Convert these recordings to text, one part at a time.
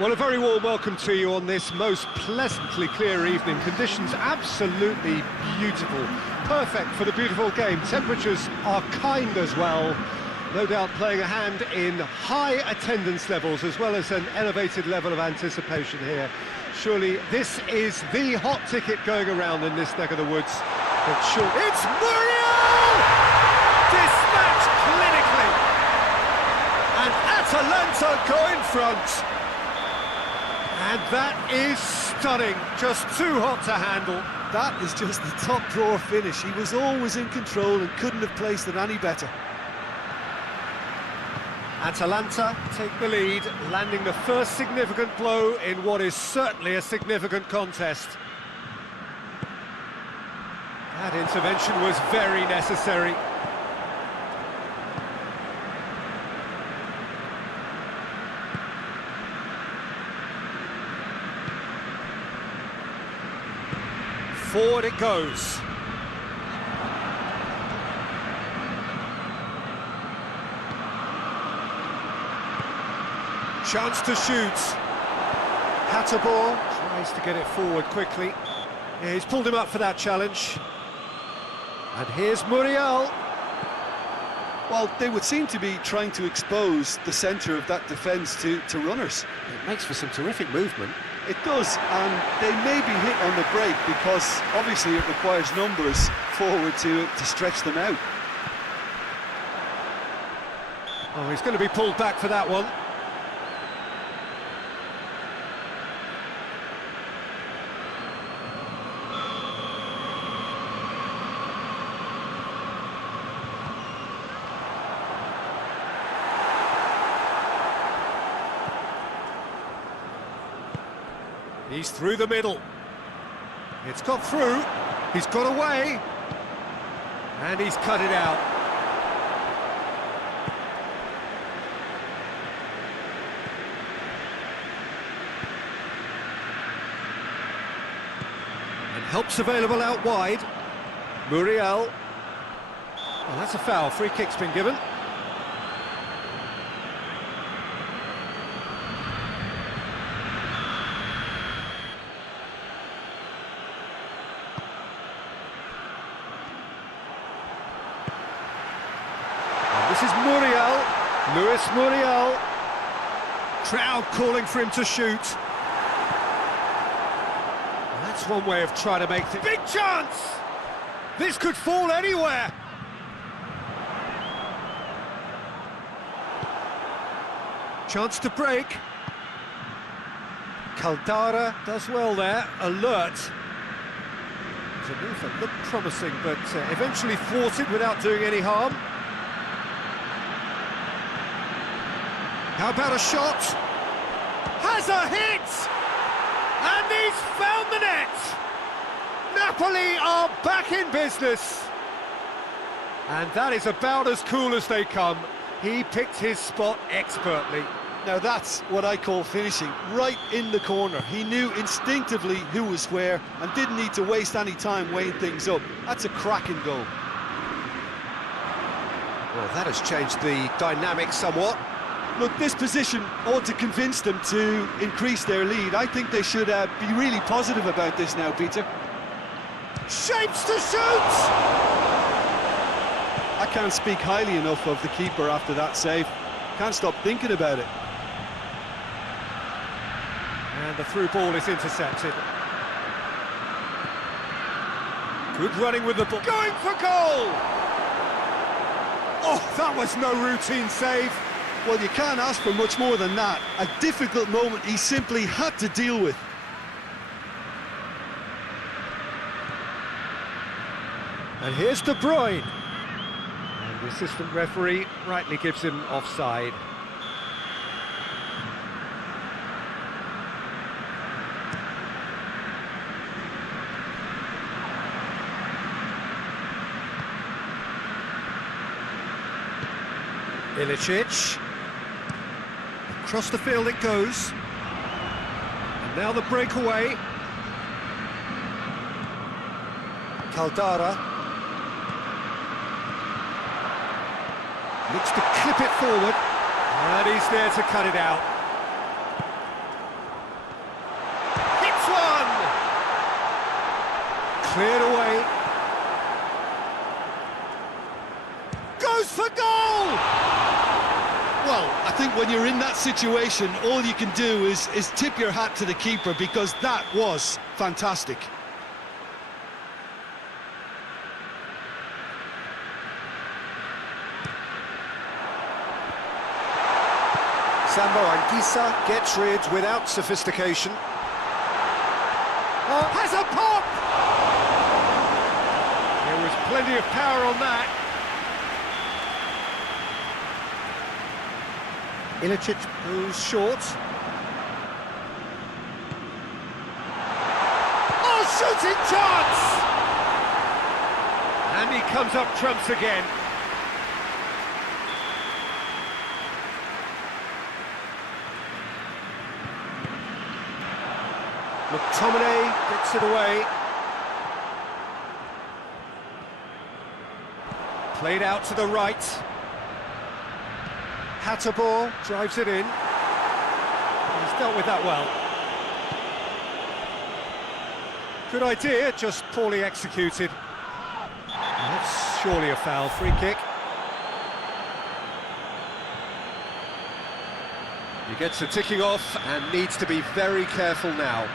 Well, a very warm welcome to you on this most pleasantly clear evening. Conditions absolutely beautiful. Perfect for the beautiful game. Temperatures are kind as well. No doubt playing a hand in high attendance levels as well as an elevated level of anticipation here. Surely this is the hot ticket going around in this neck of the woods. But sure, it's Muriel! Dispatched clinically! And Atalanta go in front. And that is stunning, just too hot to handle. That is just the top drawer finish. He was always in control and couldn't have placed it any better. Atalanta take the lead, landing the first significant blow in what is certainly a significant contest. That intervention was very necessary. Forward it goes. Chance to shoot. Hatterball tries to get it forward quickly. Yeah, he's pulled him up for that challenge. And here's Muriel. Well, they would seem to be trying to expose the centre of that defence to runners. It makes for some terrific movement. It does, and they may be hit on the break because obviously it requires numbers forward to stretch them out. Oh, he's going to be pulled back for that one. He's through the middle. It's got through. He's got away. And he's cut it out. And help's available out wide. Muriel. Well, that's a foul. Free kick's been given. This is Muriel, Luis Muriel. Crowd calling for him to shoot. Well, that's one way of trying to make things. Big chance! This could fall anywhere. Chance to break. Caldara does well there, alert. It's a move that looked promising, but eventually thwarted without doing any harm. How about a shot? Has a hit! And he's found the net! Napoli are back in business! And that is about as cool as they come. He picked his spot expertly. Now that's what I call finishing, right in the corner. He knew instinctively who was where and didn't need to waste any time weighing things up. That's a cracking goal. Well, that has changed the dynamic somewhat. Look, this position ought to convince them to increase their lead. I think they should be really positive about this now, Peter. Shapes to shoot! I can't speak highly enough of the keeper after that save. Can't stop thinking about it. And the through ball is intercepted. Good running with the ball. Going for goal! Oh, that was no routine save. Well, you can't ask for much more than that. A difficult moment he simply had to deal with. And here's De Bruyne. And the assistant referee rightly gives him offside. Ilicic. Across the field it goes. And now the breakaway. Caldara. Looks to clip it forward. And he's there to cut it out. Cleared away. Goes for goal! Well, I think when you're in that situation, all you can do is tip your hat to the keeper, because that was fantastic. Sambo Anguissa gets rid without sophistication. Oh, has a pop! There was plenty of power on that. Ilicic goes short. Oh, shooting chance! And he comes up trumps again. McTominay gets it away. Played out to the right. Hatterbaugh drives it in. He's dealt with that well. Good idea, just poorly executed. That's surely a foul. Free kick. He gets the ticking off and needs to be very careful now.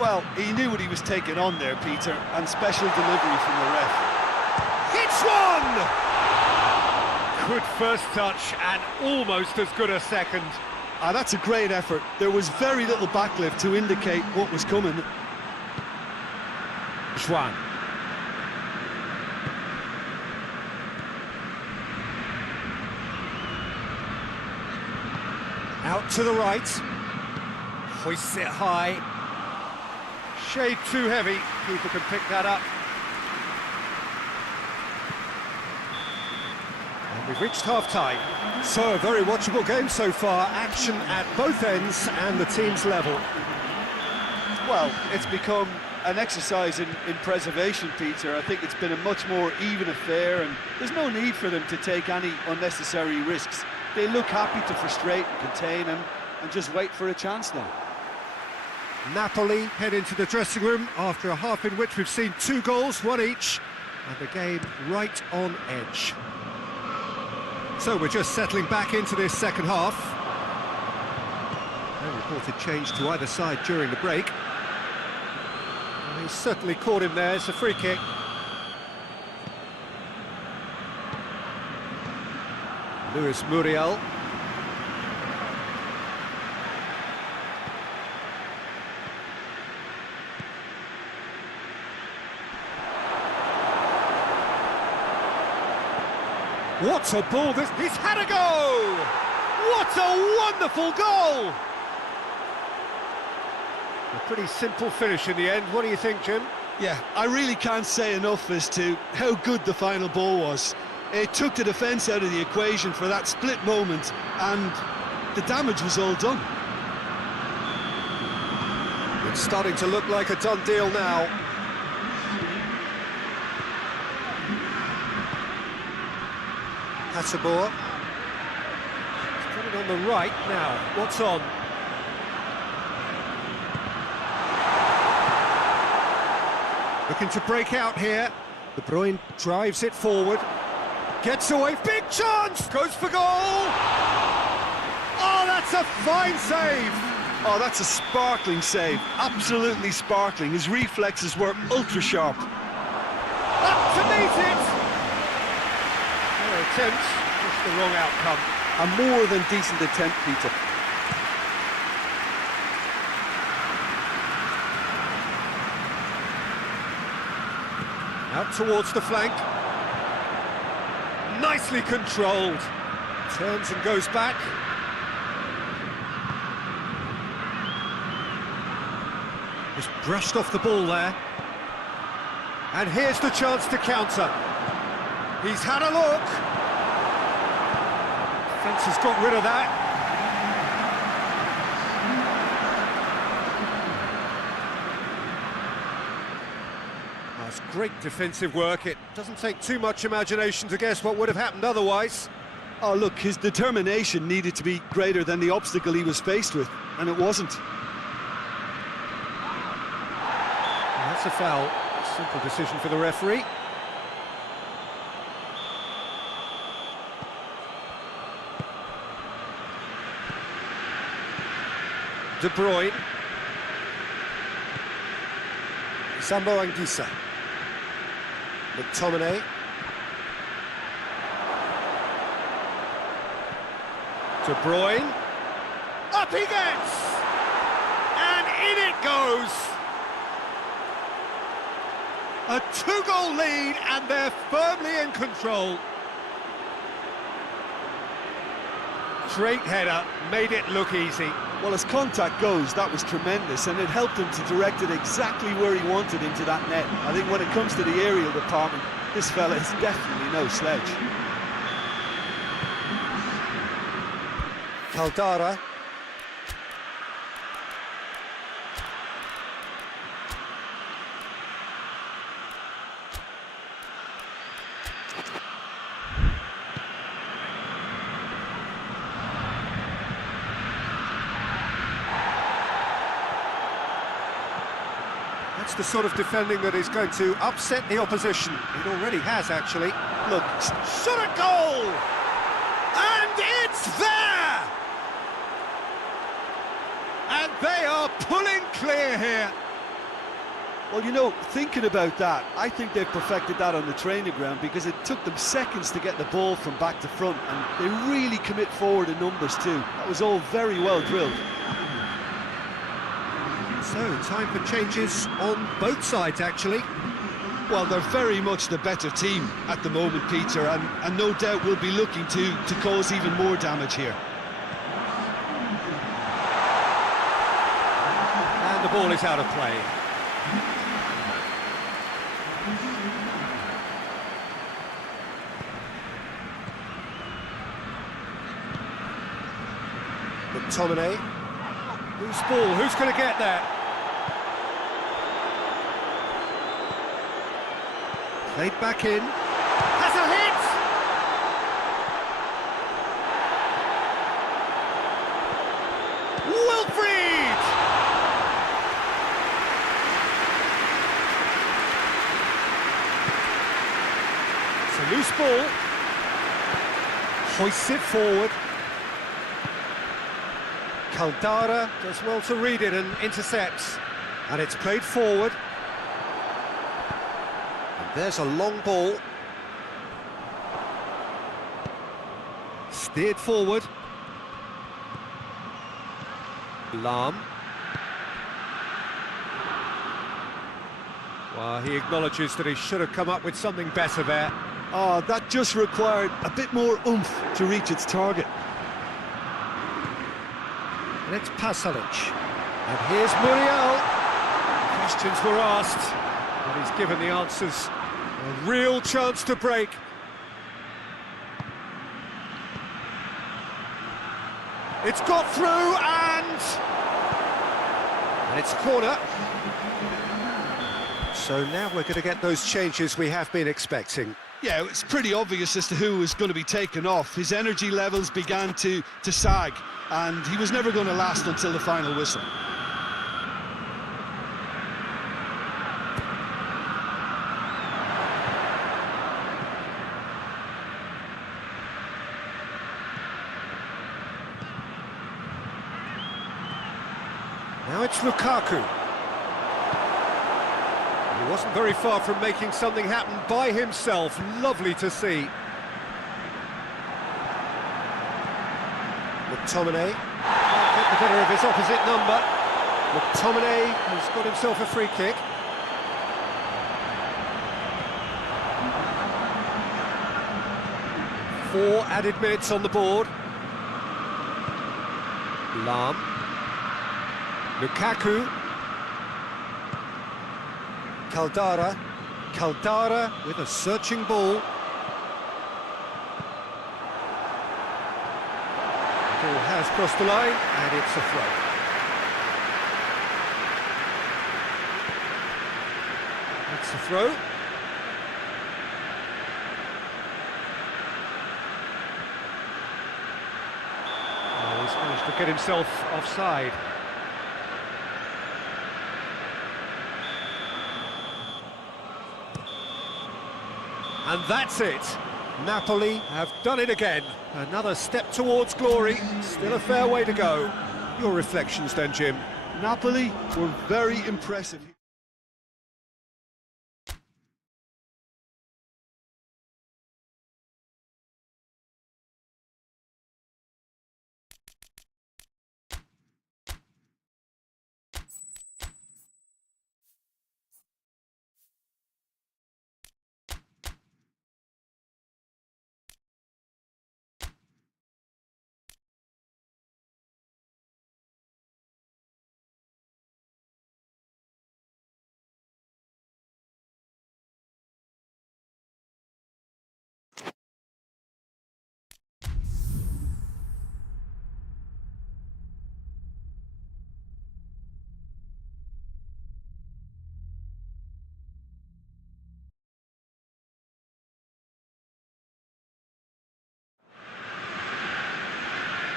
Well, he knew what he was taking on there, Peter, and special delivery from the ref. Hits one! Good first touch and almost as good a second. Ah, that's a great effort. There was very little backlift to indicate what was coming. Juan. Out to the right. Hoists it high. Shade too heavy. Keeper can pick that up. And we've reached half-time. So, a very watchable game so far. Action at both ends and the team's level. Well, it's become an exercise in preservation, Peter. I think it's been a much more even affair, and there's no need for them to take any unnecessary risks. They look happy to frustrate and contain him and just wait for a chance now. Napoli head into the dressing room after a half in which we've seen 2 goals, 1 each, and the game right on edge. So we're just settling back into this second half. No reported change to either side during the break. Well, he's certainly caught him there. It's a free kick. Luis Muriel. What a ball this... He's had a go! What a wonderful goal! A pretty simple finish in the end. What do you think, Jim? Yeah, I really can't say enough as to how good the final ball was. It took the defence out of the equation for that split moment, and the damage was all done. It's starting to look like a done deal now. Hatterbaugh. He's put it on the right now. What's on? Looking to break out here. De Bruyne drives it forward. Gets away. Big chance! Goes for goal! Oh, that's a fine save! Oh, that's a sparkling save. Absolutely sparkling. His reflexes were ultra-sharp. Up to meet it! Attempt, just the wrong outcome. A more than decent attempt, Peter. Out towards the flank. Nicely controlled. Turns and goes back. Just brushed off the ball there. And here's the chance to counter. He's had a look. Defence has got rid of that. That's great defensive work. It doesn't take too much imagination to guess what would have happened otherwise. Oh, look, his determination needed to be greater than the obstacle he was faced with, and it wasn't. That's a foul. Simple decision for the referee. De Bruyne. Sambo Anguissa. McTominay. De Bruyne. Up he gets! And in it goes! A two-goal lead, and they're firmly in control. Great header, made it look easy. Well, as contact goes, that was tremendous, and it helped him to direct it exactly where he wanted into that net. I think when it comes to the aerial department, this fella is definitely no sledge. Caldara. That's the sort of defending that is going to upset the opposition. It already has, actually. Look, shot a goal! And it's there! And they are pulling clear here. Well, you know, thinking about that, I think they've perfected that on the training ground because it took them seconds to get the ball from back to front, and they really commit forward in numbers too. That was all very well drilled. So, time for changes on both sides, actually. Well, they're very much the better team at the moment, Peter, and no doubt will be looking to cause even more damage here. And the ball is out of play. McTominay. Loose ball, who's going to get there? Played back in. Has a hit! Wilfried! It's a loose ball. Hoists it forward. Caldara does well to read it and intercepts. And it's played forward. And there's a long ball. Steered forward. Lahm. Well, he acknowledges that he should have come up with something better there. Oh, that just required a bit more oomph to reach its target. And it's Pasalic. And here's Muriel. Questions were asked, but he's given the answers. A real chance to break. It's got through, and it's a corner. So now we're going to get those changes we have been expecting. Yeah, it's pretty obvious as to who was going to be taken off. His energy levels began to sag, and he was never going to last until the final whistle. Now it's Lukaku. He wasn't very far from making something happen by himself. Lovely to see. McTominay can't get the better of his opposite number. McTominay has got himself a free kick. Four added minutes on the board. Lahm. Lukaku. Caldara. Caldara with a searching ball. The ball has crossed the line, and it's a throw. That's a throw. Oh, he's managed to get himself offside. And that's it. Napoli have done it again. Another step towards glory. Still a fair way to go. Your reflections then, Jim? Napoli were very impressive.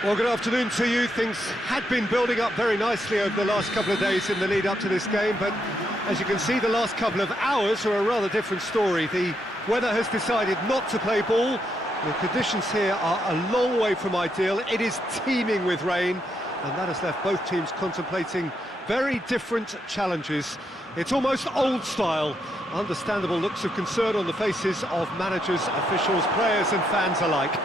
Well, good afternoon to you. Things had been building up very nicely over the last couple of days in the lead up to this game, but as you can see, the last couple of hours are a rather different story. The weather has decided not to play ball. The conditions here are a long way from ideal. It is teeming with rain, and that has left both teams contemplating very different challenges. It's almost old style. Understandable looks of concern on the faces of managers, officials, players and fans alike.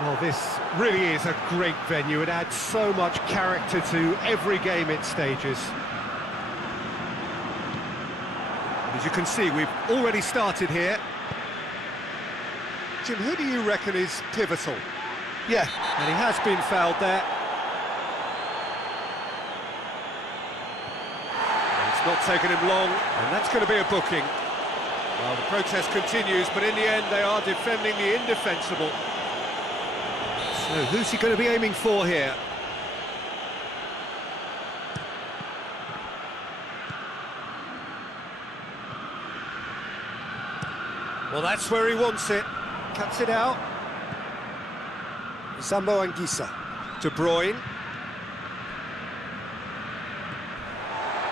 Well, this really is a great venue. It adds so much character to every game it stages. As you can see, we've already started here. Jim, who do you reckon is pivotal? Yeah. And he has been fouled there. It's not taken him long, and that's going to be a booking. Well, the protest continues, but in the end they are defending the indefensible. So who's he going to be aiming for here? Well, that's where he wants it. Cuts it out. Sambo Anguissa. De Bruyne.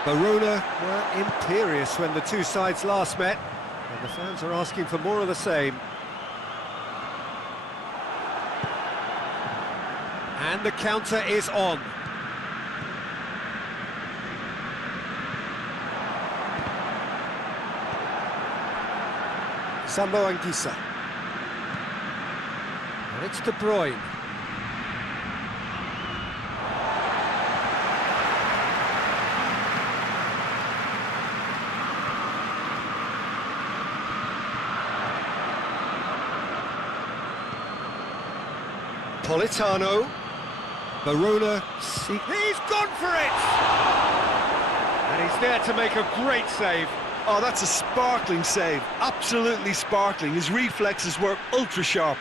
Verona were imperious when the two sides last met, and the fans are asking for more of the same. And the counter is on. Sambo Anguissa. And it's De Bruyne. Politano. Verona, he's gone for it! And he's there to make a great save. Oh, that's a sparkling save. Absolutely sparkling. His reflexes were ultra sharp.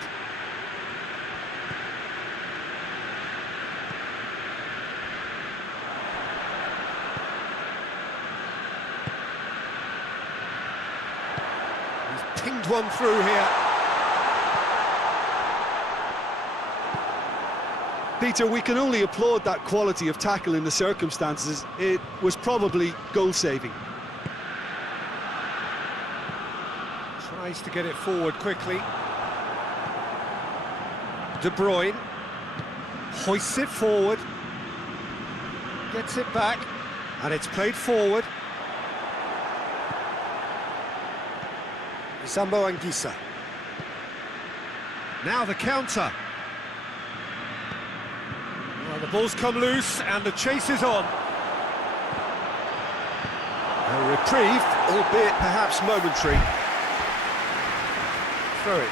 He's pinged one through here. Peter, we can only applaud that quality of tackle in the circumstances. It was probably goal-saving. Tries to get it forward quickly. De Bruyne hoists it forward, gets it back, and it's played forward. Sambo Anguissa. Now the counter. Well, the ball's come loose and the chase is on. A reprieve, albeit perhaps momentary. Throw it.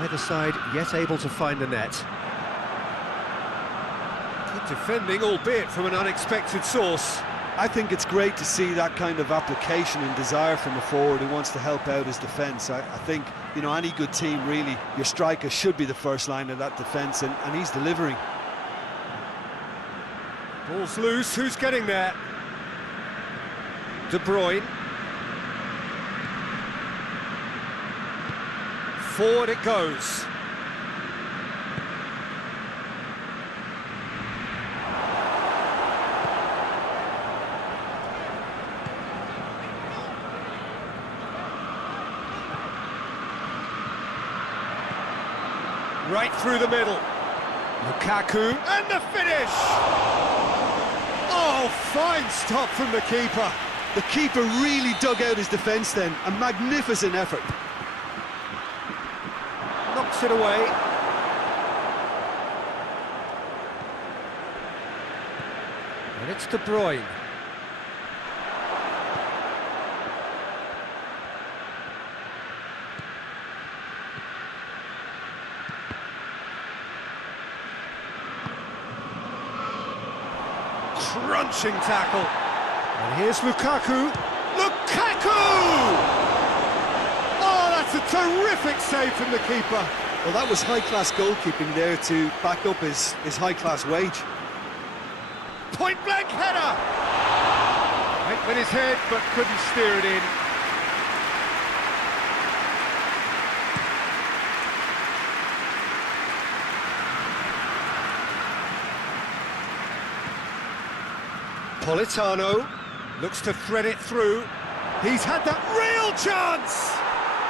Neither side yet able to find the net. Good defending, albeit from an unexpected source. I think it's great to see that kind of application and desire from a forward who wants to help out his defence. I think, you know, any good team, really, your striker should be the first line of that defence, and he's delivering. Ball's loose, who's getting there? De Bruyne. Forward it goes. Right through the middle. Lukaku, and the finish! Oh, fine stop from the keeper. The keeper really dug out his defence then, a magnificent effort. Knocks it away. And it's De Bruyne. Crunching tackle. And here's Lukaku. Lukaku! Oh, that's a terrific save from the keeper. Well, that was high-class goalkeeping there to back up his high-class wage. Point-blank header! Went with his head, but couldn't steer it in. Politano looks to thread it through. He's had that real chance!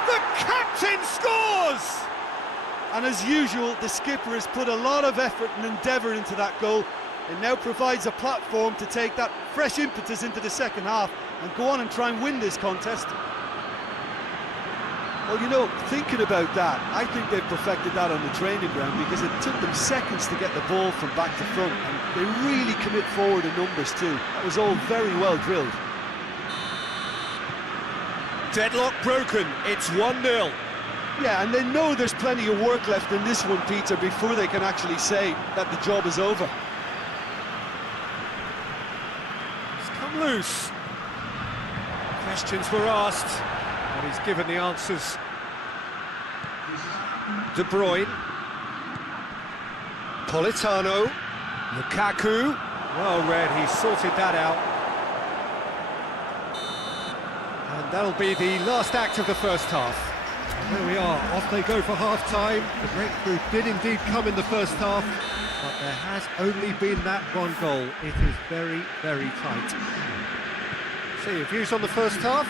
The captain scores! And as usual, the skipper has put a lot of effort and endeavour into that goal. It now provides a platform to take that fresh impetus into the second half and go on and try and win this contest. Well, you know, thinking about that, I think they've perfected that on the training ground because it took them seconds to get the ball from back to front, and they really commit forward in numbers too. That was all very well drilled. Deadlock broken, it's 1-0. Yeah, and they know there's plenty of work left in this one, Peter, before they can actually say that the job is over. It's come loose. Questions were asked, and he's given the answers. De Bruyne. Politano. Lukaku. Well read, he sorted that out. And that'll be the last act of the first half. And there we are, off they go for half-time. The breakthrough did indeed come in the first half, but there has only been that one goal. It is very, very tight. So your views on the first half?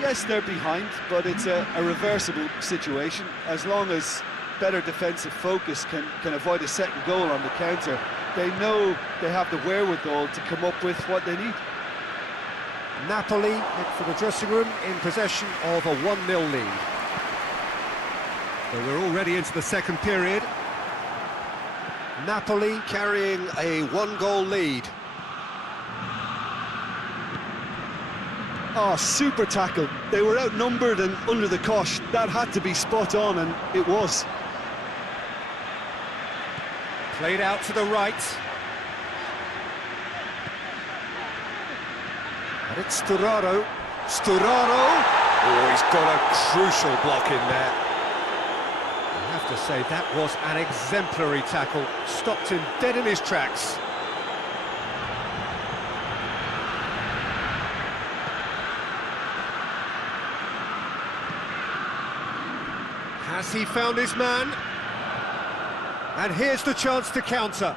Yes, they're behind, but it's a reversible situation. As long as better defensive focus can avoid a second goal on the counter, they know they have the wherewithal to come up with what they need. Napoli head for the dressing room in possession of a 1-0 lead. So we're already into the second period. Napoli carrying a 1-goal lead. Oh, super tackle. They were outnumbered and under the cosh. That had to be spot on, and it was. Played out to the right. And it's Sturaro. Sturaro! Oh, he's got a crucial block in there. I have to say, that was an exemplary tackle. Stopped him dead in his tracks. Has he found his man? And here's the chance to counter.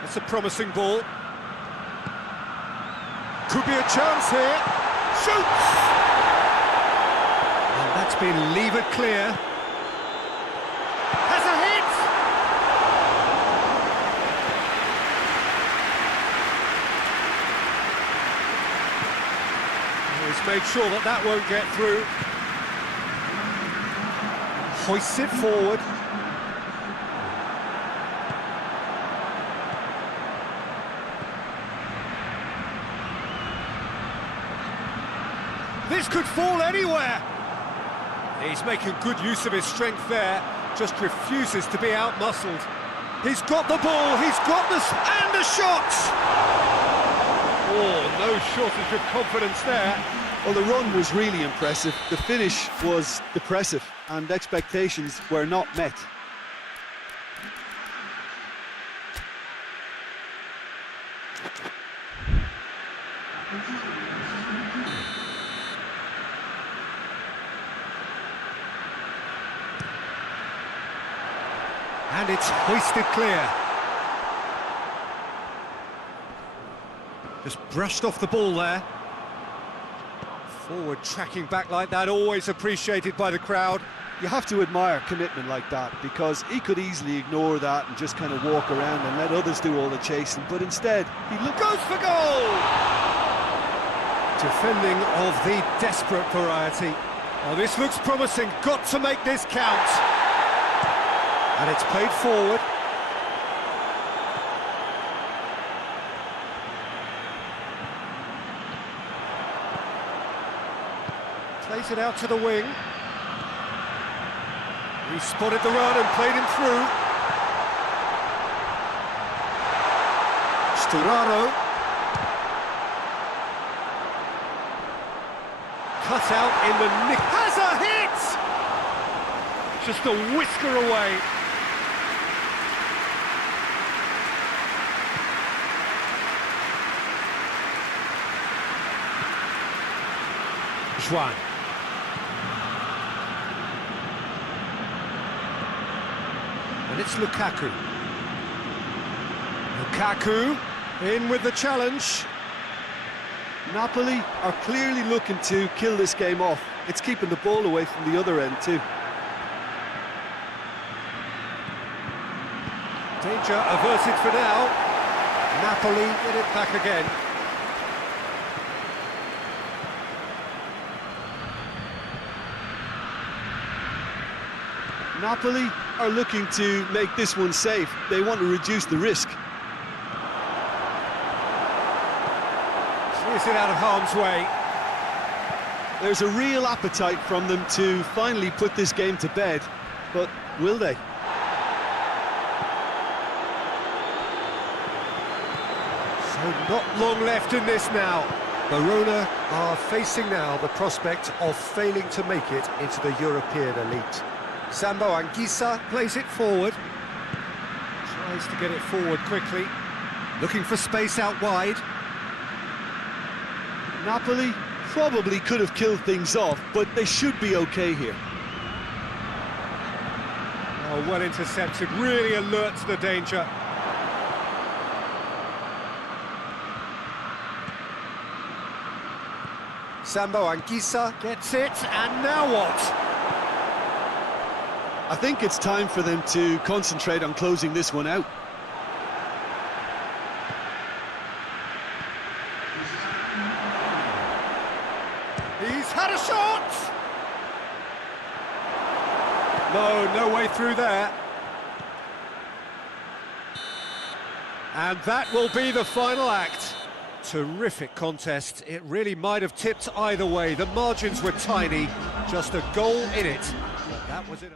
That's a promising ball. Could be a chance here. Shoots! And that's been levered clear. Has a hit! He's made sure that that won't get through. Hoists it forward. This could fall anywhere. He's making good use of his strength there, just refuses to be outmuscled. He's got the ball, he's got and the shot! Oh, no shortage of confidence there. Well, the run was really impressive. The finish was depressive, and expectations were not met. And it's hoisted clear. Just brushed off the ball there. Forward tracking back like that, always appreciated by the crowd. You have to admire commitment like that, because he could easily ignore that and just kind of walk around and let others do all the chasing, but instead he goes for goal! Defending of the desperate variety. Oh, this looks promising, got to make this count. And it's played forward. Plays it out to the wing. He spotted the run and played him through. Sturaro. Cut out in the nick. Has a hit! Just a whisker away. Juan. And it's Lukaku. Lukaku in with the challenge. Napoli are clearly looking to kill this game off. It's keeping the ball away from the other end too. Danger averted for now. Napoli get it back again. Napoli are looking to make this one safe. They want to reduce the risk. Clears it out of harm's way. There's a real appetite from them to finally put this game to bed, but will they? So not long left in this now. Verona are facing now the prospect of failing to make it into the European elite. Sambo Anguissa plays it forward. Tries to get it forward quickly. Looking for space out wide. Napoli probably could have killed things off, but they should be okay here. Oh, well intercepted, really alert to the danger. Sambo Anguissa gets it, and now what? I think it's time for them to concentrate on closing this one out. He's had a shot! No way through there. And that will be the final act. Terrific contest. It really might have tipped either way. The margins were tiny, just a goal in it. But that was it.